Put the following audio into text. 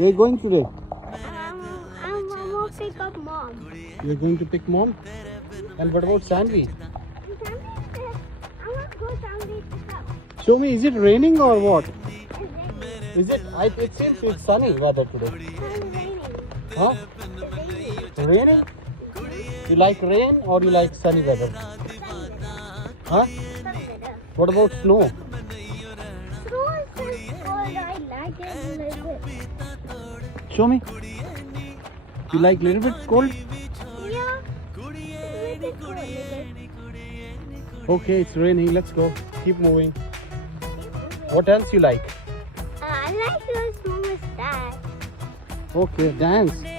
Where are you going today? I'm gonna pick up mom. You're going to pick mom? And what about Sanvi? I'm gonna go down there pick up. Show me, is it raining or what? It's Is it? It seems it's sunny weather today. raining. Huh? It's raining. Raining? You like rain or you like sunny weather? Huh? What about snow? Snow is just cold. I like it a little bit. Show me. You like little bit cold? Yeah. A little bit cold. Okay, it's raining. Let's go. Keep moving. What else you like? I like your small star. Okay, dance.